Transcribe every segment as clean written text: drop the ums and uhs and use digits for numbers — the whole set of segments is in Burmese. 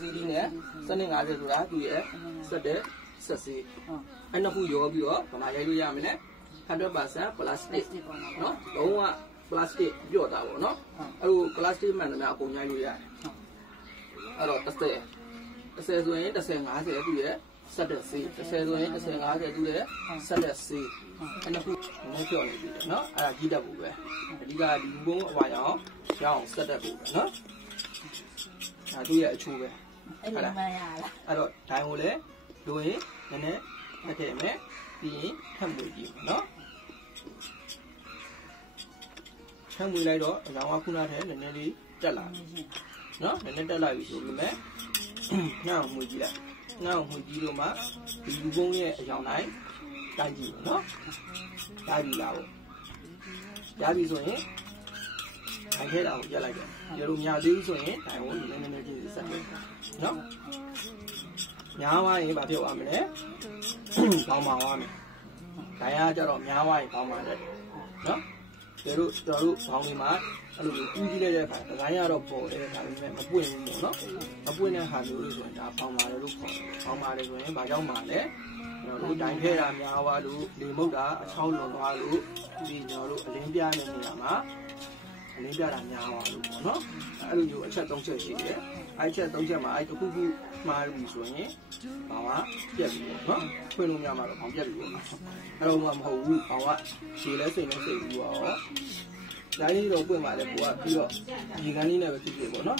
CD နဲ့စနစ်50ဆိုတာသူရဲ့ဆက်တဲ့ဆက်စီအဲ့နှစ်ခုရောပြီးတော့ဗမာရိုက်လို့ရမယ်လေ 100% plastic နော်လုံးဝ plastic ပြော့တာပေါ့နော်အဲ့လို plastic မှန်တယ်များအကုန်ရိုက်လို့ရတယ်အဲ့တော့30ဆိုရင်3050သူရဲ့ဆက်တဲ့စီ30ဆိုရင်3050သူရဲ့ဆက်တဲ့စီအဲ့နှစ်ခုနည်းပြော့နေပြီနော်အဲ့ဒါကြီးတတ်ဖို့ပဲအဓိကဒီဘုံအဝါရောင်ရအောင်ဆက်တတ်ဖို့ပဲနော်ဒါသူရဲ့အချိုးပဲအဲ့ဒီမှရလားအဲ့တော့ဒိုင်ကိုလည်းလိုရင်နည်းနည်းထည့်ထည့်မယ်ပြီးရင်ထပ်မွေကြည့်နော်ထပ်မွေလိုက်တော့အကောင်ကခုနထဲနည်းနည်းလေးတက်လာနော်နည်းနည်းတက်လာပြီဆိုပေမဲ့ညောင်မွေကြည့်လိုက်ညောင်မွေကြည့်လို့မှဒီလူပုံရဲ့အကြောင်းတိုင်းတိုင်းကြည့်နော်တိုင်းပြီလားပေါ့ရပြီဆိုရင်ထိုင်ထဲတာကိုရက်လိုက်တယ်ရလို့မရသေးဘူးဆိုရင်ထိုင်ကိုနည်းနည်းကြီးဆက်မယ်နော်များသွားရင်ဘာဖြစ်သွားမလဲပေါင်းပါသွားမယ်ဒါရကြတော့များသွားရင်ပေါင်းပါတယ်နော်ကျွန်တော်တို့ဘောင်းလေးမှာအဲ့လိုကူးကြည့်လိုက်တဲ့အခါဒီဇိုင်းကတော့ပေါ်တယ်ဒါပေမဲ့မပွင့်ဘူးပေါ့နော်မပွင့်တဲ့ဟာမျိုးလို့ဆိုရင်ဒါပေါင်းပါတယ်လို့ခေါ်တယ်ပေါင်းပါတယ်ဆိုရင်ဘာကြောင့်မှလဲကျွန်တော်တို့တိုင်းထဲတာများသွားလို့လေမုတ်တာအချောင်းလွန်သွားလို့ဒီကျွန်တော်တို့အလင်းပြတဲ့နေရာမှာအလင်းပြတာများသွားလို့ပေါ့နော်အဲ့လိုမျိုးအချက်၃ချက်ရှိတယ်အဲ့ချက်၃ချက်မှာအဲ့တစ်ခုခုမှားပြီဆိုရင်ဘာမှပြက်ပြီပေါ့နော်ဖွင့်လို့များမှာတော့ဘောင်ပြက်ပြီပေါ့နော်အဲ့တော့မှမဟုတ်ဘူးဘောင်ကခြေလဲစိတ်လဲစိတ်ပြီးတော့ဒါကြီးတော့ပွင့်ပါလေကိုကပြီးတော့ဒီကန်းလေးနဲ့ပဲဖြစ်ဖြစ်ပေါ့နော်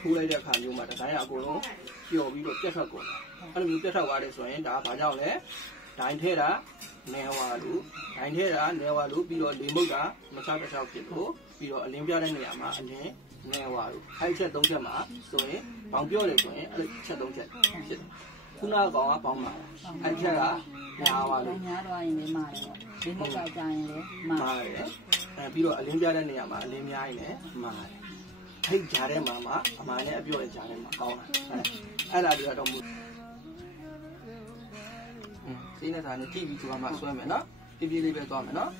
ထိုးလိုက်တဲ့အခါမျိုးမှာဒီဇိုင်းကအကုန်လုံးပျော်ပြီးတော့ပြတ်ထွက်ကုန်တယ်အဲ့လိုမျိုးပြတ်ထွက်သွားတယ်ဆိုရင်ဒါဘာကြောင့်လဲဒိုင်ထဲတာနဲဝါလို့ဒိုင်ထဲတာနဲဝါလို့ပြီးတော့လေမုတ်တာမချတစ်ချောက်ဖြစ်လို့ပြီးတော့အလင်းပြတဲ့နေရာမှာအလင်းနဲဝါလို့အဲ့ချက်၃ချက်မှာဆိုရင်ဘောင်ပြော့တယ်ဆိုရင်အဲ့ချက်၃ချက်ဖြစ်တယ်ခုနကောင်ကပေါင်းပါအဲ့ချက်ကများပါလို့များတော့ရင်လည်းမာတယ်ဒီမုတ်ကကြာရင်လည်းမာတယ်အဲပြီးတော့အလင်းပြတဲ့နေရာမှာအလင်းများရင်လည်းမာတယ်ထိတ်ကြတဲ့မှာအမားနဲ့အပြော့ရဲ့ကြားထဲမှာကောင်းတယ်အဲ့ဒါတွေကတော့စီးနေတာနဲ့ကြည့်ပြီးသူကမှဆွဲမယ်နော်ပြပြလေးပဲသွားမယ်နော်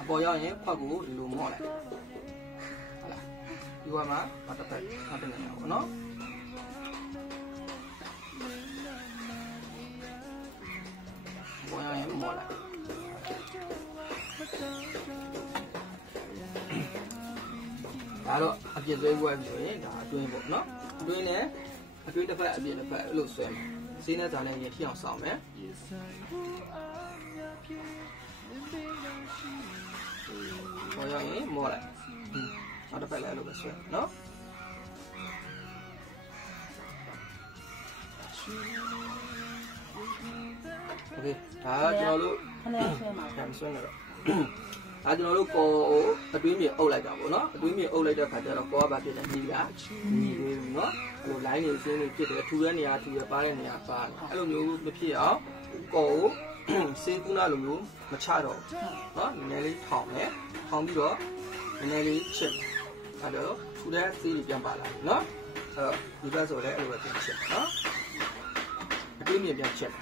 အပေါ်ရောက်ရင်ဖတ်ကိုဒီလိုမော့လိုက်ဟုတ်လားဒီကမှပတ်တက်နေရအောင်နော်ပေါ်ရောက်ရင်မော့လိုက်ဒါတော့အပြည့်သွဲပွဲဆိုရင်ဒါအတွင်းပေါ့နော်အတွင်းနဲ့အတွင်းတစ်ဖက်အပြည့်တစ်ဖက်အဲ့လိုဆွဲမယ်စီးနေတာနဲ့ရင်ထိအောင်ဆောင်းမယ်ပေါ်ရောက်ရင်မော့လိုက်နောက်တစ်ဖက်လည်းအဲ့လိုပဲဆွဲနော်โอเคဒါကျွန်တော်တို့ခဏဆွဲမှာဆွဲနေတော့ဒါကျွန်တော်တို့ကောအတွင်းမြေအုပ်လိုက်တာပေါ့နော်အတွင်းမြေအုပ်လိုက်တဲ့ခါကျတော့ကောကဘာဖြစ်လဲညီကညီလေးဘူးနော်အဲ့လို line တွေစင်းတွေဖြစ်တယ်ထူတဲ့နေရာထူရပါတဲ့နေရာပါအဲ့လိုမျိုးမဖြစ်အောင်ကောကိုစင်းကူးနာလိုမျိုးမချတော့နော်နည်းနည်းလေးထောင်မယ်ထောင်ပြီးတော့နည်းနည်းလေးချစ်အဲ့တော့ထူတဲ့စီးတွေပြန်ပါလာနော်အဲ့တော့ဒီဘက်ဆိုလည်းအဲ့လိုပဲပြန်ချစ်နော်အတွင်းမြေပြန်ချစ်